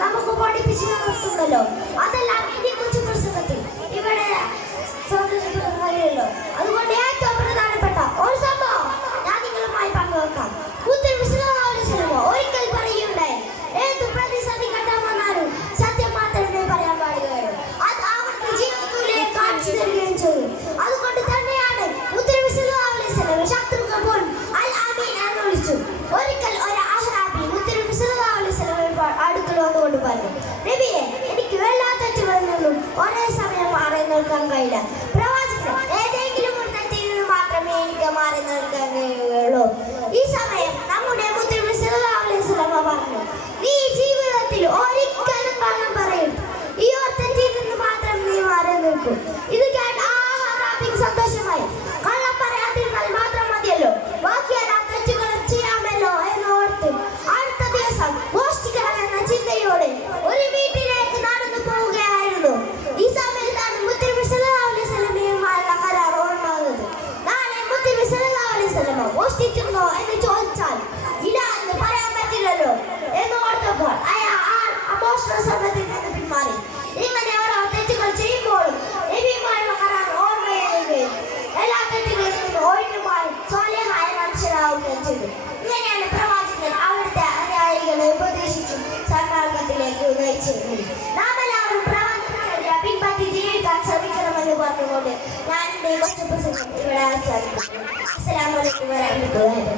നമുക്ക് പഠിപ്പിച്ചിട്ടുണ്ടല്ലോ. അതെല്ലാം ഇതിനെക്കുറിച്ച് പ്രസംഗത്തിൽ ഇവിടെ കഴിയല്ലോ. അതുകൊണ്ട് ഏറ്റവും പ്രധാനപ്പെട്ട ഒരു സംഭവം ഞാൻ നിങ്ങളുമായി പങ്കുവെക്കാം. ഒരിക്കൽ പറയുകയുണ്ടായി, ഏത് പ്രതിസന്ധി ഘട്ടം വന്നാലും സത്യം മാത്രമേ പറയാൻ പാടുകയുള്ളൂ. അത് അവർക്ക് ജീവിതത്തിലേക്ക് കാണിച്ചു തരികയും ചെയ്തു. അതുകൊണ്ട് തന്നെയാണ് ശത്രുക്കൾ പോലും അൽ അമീൻ എന്ന് വിളിച്ചു. ഒരിക്കൽ ഒരു അഹ്റാബി മുത്തനബി സല്ലല്ലാഹു അലൈഹി വസല്ലം അടുക്കൽ വന്നുകൊണ്ട് പറഞ്ഞു, നബിയെ, എനിക്ക് എല്ലാ തെറ്റുകളിൽ നിന്നും ഒരേ സമയം മാറി നിൽക്കാൻ കഴിയില്ല. പ്രവാചകൻ, ഏതെങ്കിലും ഒരു തെറ്റിൽ നിന്ന് മാത്രമേ എനിക്ക് മാറി നിൽക്കാൻ കഴിയുകയുള്ളൂ. ഈ സമയം നമ്മുടെ മുത്തനബി സല്ലല്ലാഹു അലൈഹി വസല്ലം പറഞ്ഞു, നീ ജീവിതത്തിൽ ഒരിക്കലും കള്ളം പറയും. ഈ ഒരു തെറ്റിൽ നിന്ന് മാത്രം നീ മാറി നിൽക്കും. ഇത് കേട്ട ആ അഹ്റാബിക്ക് സന്തോഷമായി. കള്ളം പറയാതിരുന്നാൽ മാത്രം മതിയല്ലോ, ബാക്കിയെല്ലാ തെറ്റുകളും ചെയ്യാമല്ലോ എന്ന് ഓർത്ത് അടുത്ത ദിവസം മോഷ്ടിക്കണം എന്ന ചിന്തയോടെ ഒരു വീട്ടിലേക്ക് നടന്നു പോവുകയായിരുന്നു. ഈ സമയത്താണ് മുത്തനബി സല്ലല്ലാഹു അലൈഹി വസല്ലമയുമായുള്ള കരാർ ഓർമ്മവന്നത്. നാളെ മുത്തനബി സല്ലല്ലാഹു അലൈഹി വസല്ലം മോഷ്ടിച്ചിരുന്നോ എന്ന് ചോദിച്ചാൽ ഇല്ല എന്ന് പറയാൻ പറ്റില്ലല്ലോ എന്ന് ഓർത്തപ്പോൾ അയാൾ ആ മോഷണ ശ്രമത്തിൽ നിന്ന് പിന്മാറി. ഇങ്ങനെ ഓരോ തെറ്റുകൾ ചെയ്യുമ്പോഴും നബിയുമായുള്ള കരാർ ഓർമ്മയുകയും എല്ലാ തെറ്റുകളിൽ നിന്നും ഒഴിഞ്ഞുമാറി സ്വാലിഹായ മനുഷ്യരാവുകയും ചെയ്തു. ഇങ്ങനെയാണ് പ്രവാചകൻ അവിടുത്തെ അനുയായികളെ ഉപദേശിച്ചും സന്മാർഗത്തിലേക്ക് നയിച്ചിരുന്നത്. നാം എല്ലാവരും പ്രവാചകനെ പിൻപറ്റി ജീവിക്കാൻ ശ്രമിക്കണമെന്ന് പറഞ്ഞുകൊണ്ട് ഞാൻ എന്റെ കൊച്ചു പ്രസംഗം ഇവിടെ അവസാനിപ്പിക്കുന്നു. അസ്സലാമു അലൈക്കും വറഹ്മത്തുള്ളാഹി.